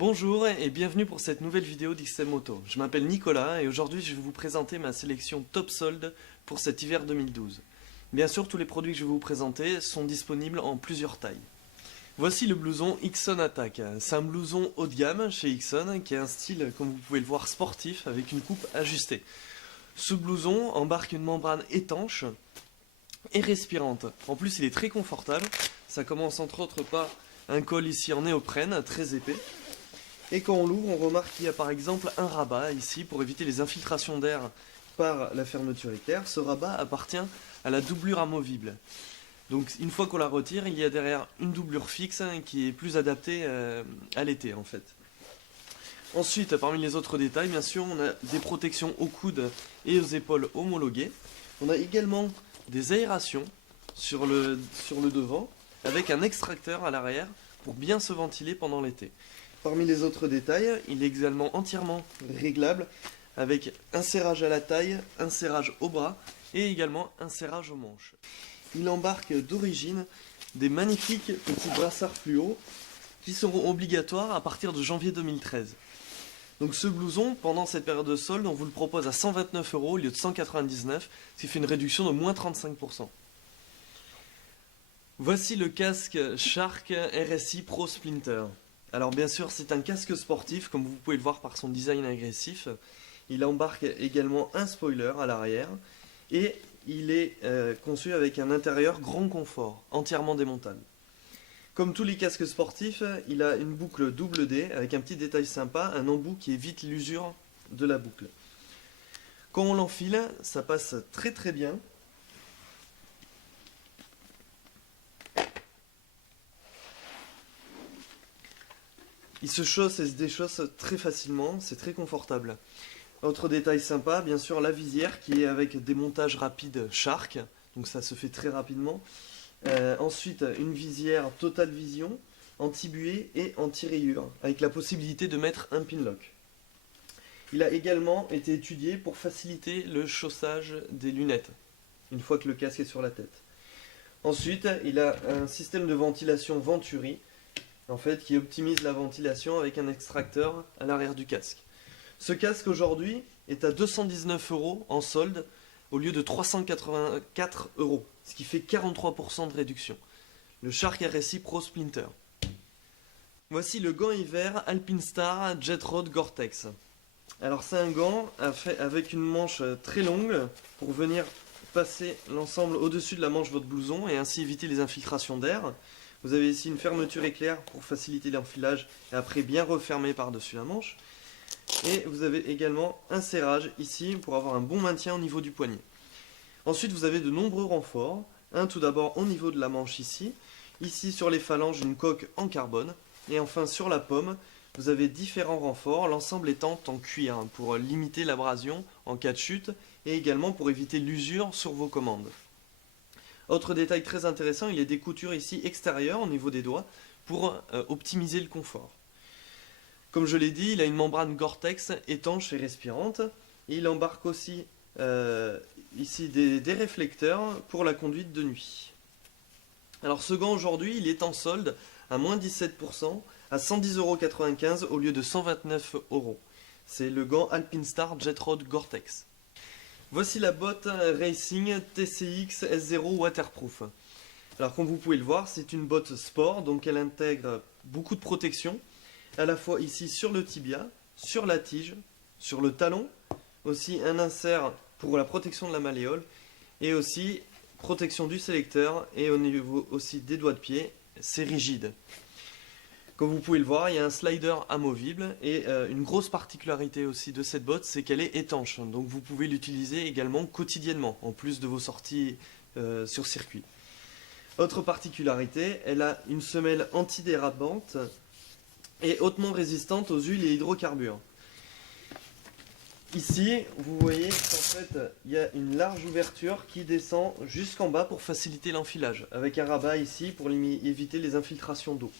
Bonjour et bienvenue pour cette nouvelle vidéo d'XM Auto. Je m'appelle Nicolas et aujourd'hui je vais vous présenter ma sélection top solde pour cet hiver 2012. Bien sûr, tous les produits que je vais vous présenter sont disponibles en plusieurs tailles. Voici le blouson Ixon Attack. C'est un blouson haut de gamme chez Ixon qui a un style, comme vous pouvez le voir, sportif avec une coupe ajustée. Ce blouson embarque une membrane étanche et respirante. En plus, il est très confortable. Ça commence entre autres par un col ici en néoprène très épais. Et quand on l'ouvre, on remarque qu'il y a par exemple un rabat ici pour éviter les infiltrations d'air par la fermeture éclair. Ce rabat appartient à la doublure amovible. Donc une fois qu'on la retire, il y a derrière une doublure fixe qui est plus adaptée à l'été en fait. Ensuite, parmi les autres détails, bien sûr, on a des protections aux coudes et aux épaules homologuées. On a également des aérations sur le devant avec un extracteur à l'arrière pour bien se ventiler pendant l'été. Parmi les autres détails, il est également entièrement réglable avec un serrage à la taille, un serrage au bras et également un serrage aux manches. Il embarque d'origine des magnifiques petits brassards fluo qui seront obligatoires à partir de janvier 2013. Donc ce blouson, pendant cette période de solde, on vous le propose à 129 € au lieu de 199, ce qui fait une réduction de moins 35%. Voici le casque Shark RSI Pro Splinter. Alors bien sûr, c'est un casque sportif, comme vous pouvez le voir par son design agressif. Il embarque également un spoiler à l'arrière et il est conçu avec un intérieur grand confort, entièrement démontable. Comme tous les casques sportifs, il a une boucle double D avec un petit détail sympa, un embout qui évite l'usure de la boucle. Quand on l'enfile, ça passe très très bien. Il se chausse et se déchausse très facilement, c'est très confortable. Autre détail sympa, bien sûr la visière qui est avec des montages rapides Shark, donc ça se fait très rapidement. Ensuite une visière Total Vision, anti-buée et anti-rayure, avec la possibilité de mettre un pin lock. Il a également été étudié pour faciliter le chaussage des lunettes, une fois que le casque est sur la tête. Ensuite, il a un système de ventilation Venturi, en fait, qui optimise la ventilation avec un extracteur à l'arrière du casque. Ce casque aujourd'hui est à 219 € en solde au lieu de 384 €, ce qui fait 43% de réduction. Le Shark RSI Pro Splinter. Voici le gant hiver Alpinstar Jet Road Gore-Tex. Alors c'est un gant avec une manche très longue pour venir passer l'ensemble au-dessus de la manche de votre blouson et ainsi éviter les infiltrations d'air. Vous avez ici une fermeture éclair pour faciliter l'enfilage et après bien refermer par-dessus la manche. Et vous avez également un serrage ici pour avoir un bon maintien au niveau du poignet. Ensuite vous avez de nombreux renforts. Un tout d'abord au niveau de la manche ici. Ici sur les phalanges une coque en carbone. Et enfin sur la pomme vous avez différents renforts, l'ensemble étant en cuir pour limiter l'abrasion en cas de chute et également pour éviter l'usure sur vos commandes. Autre détail très intéressant, il y a des coutures ici extérieures au niveau des doigts pour optimiser le confort. Comme je l'ai dit, il a une membrane Gore-Tex étanche et respirante. Et il embarque aussi ici des réflecteurs pour la conduite de nuit. Alors ce gant aujourd'hui, il est en solde à moins 17% à 110,95 € au lieu de 129 €. C'est le gant Alpinstar Jet Road Gore-Tex. Voici la botte Racing TCX S0 Waterproof. Alors comme vous pouvez le voir, c'est une botte sport, donc elle intègre beaucoup de protection, à la fois ici sur le tibia, sur la tige, sur le talon, aussi un insert pour la protection de la malléole, et aussi protection du sélecteur, et au niveau aussi des doigts de pied, c'est rigide. Comme vous pouvez le voir, il y a un slider amovible et une grosse particularité aussi de cette botte, c'est qu'elle est étanche. Donc vous pouvez l'utiliser également quotidiennement, en plus de vos sorties sur circuit. Autre particularité, elle a une semelle antidérapante et hautement résistante aux huiles et hydrocarbures. Ici, vous voyez qu'en fait, il y a une large ouverture qui descend jusqu'en bas pour faciliter l'enfilage, avec un rabat ici pour éviter les infiltrations d'eau.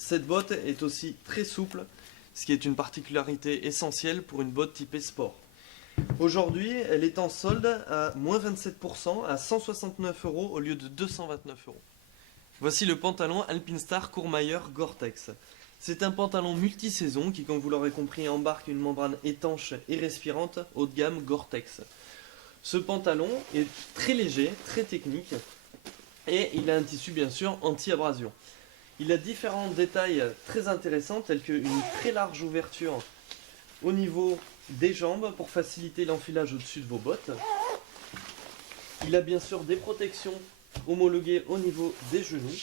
Cette botte est aussi très souple, ce qui est une particularité essentielle pour une botte typée sport. Aujourd'hui, elle est en solde à moins 27% à 169 € au lieu de 229 €. Voici le pantalon Alpinstar Courmayeur Gore-Tex. C'est un pantalon multisaison qui, comme vous l'aurez compris, embarque une membrane étanche et respirante haut de gamme Gore-Tex. Ce pantalon est très léger, très technique et il a un tissu bien sûr anti-abrasion. Il a différents détails très intéressants tels qu'une très large ouverture au niveau des jambes pour faciliter l'enfilage au-dessus de vos bottes. Il a bien sûr des protections homologuées au niveau des genoux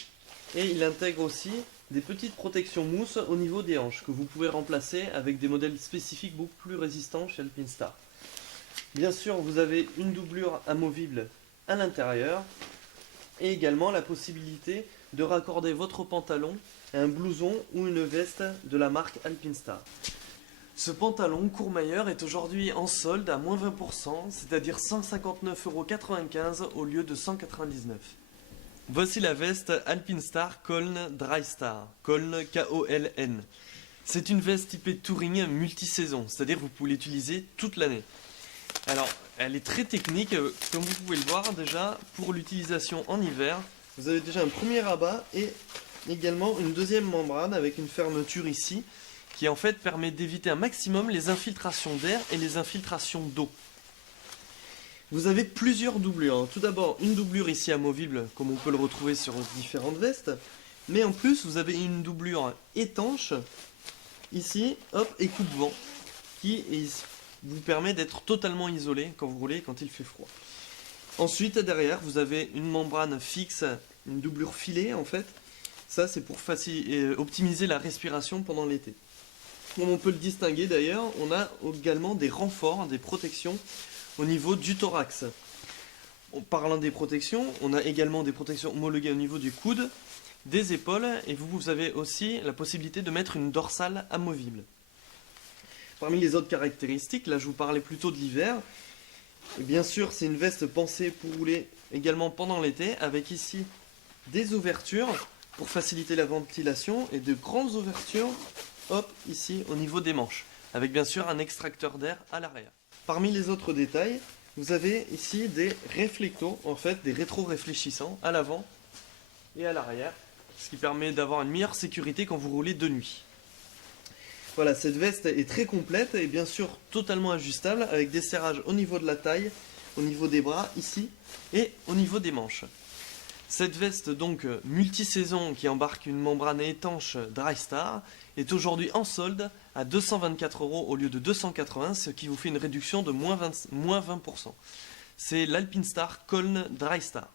et il intègre aussi des petites protections mousse au niveau des hanches que vous pouvez remplacer avec des modèles spécifiques beaucoup plus résistants chez Alpinstar. Bien sûr, vous avez une doublure amovible à l'intérieur et également la possibilité de raccorder votre pantalon à un blouson ou une veste de la marque Alpinstar. Ce pantalon Courmayeur est aujourd'hui en solde à moins 20%, c'est-à-dire 159,95 € au lieu de 199 €. Voici la veste Alpinstar Köln Drystar, Köln K-O-L-N. C'est une veste typée touring multisaison, c'est-à-dire que vous pouvez l'utiliser toute l'année. Alors, elle est très technique, comme vous pouvez le voir déjà, pour l'utilisation en hiver. Vous avez déjà un premier rabat et également une deuxième membrane avec une fermeture ici, qui en fait permet d'éviter un maximum les infiltrations d'air et les infiltrations d'eau. Vous avez plusieurs doublures. Tout d'abord, une doublure ici amovible, comme on peut le retrouver sur différentes vestes. Mais en plus, vous avez une doublure étanche, ici, hop, et coupe-vent, qui vous permet d'être totalement isolé quand vous roulez, quand il fait froid. Ensuite, derrière, vous avez une membrane fixe, une doublure filée en fait. Ça, c'est pour optimiser la respiration pendant l'été. Comme on peut le distinguer d'ailleurs, on a également des renforts, des protections au niveau du thorax. En parlant des protections, on a également des protections homologuées au niveau du coude, des épaules, et vous avez aussi la possibilité de mettre une dorsale amovible. Parmi les autres caractéristiques, là je vous parlais plutôt de l'hiver, et bien sûr c'est une veste pensée pour rouler également pendant l'été, avec ici des ouvertures pour faciliter la ventilation et de grandes ouvertures, hop, ici au niveau des manches, avec bien sûr un extracteur d'air à l'arrière. Parmi les autres détails, vous avez ici des réflectos, en fait des rétro-réfléchissants à l'avant et à l'arrière, ce qui permet d'avoir une meilleure sécurité quand vous roulez de nuit. Voilà, cette veste est très complète et bien sûr totalement ajustable avec des serrages au niveau de la taille, au niveau des bras ici et au niveau des manches. Cette veste donc multisaison qui embarque une membrane étanche Drystar est aujourd'hui en solde à 224 € au lieu de 280 €, ce qui vous fait une réduction de moins 20%. C'est l'Alpinstar Köln Drystar.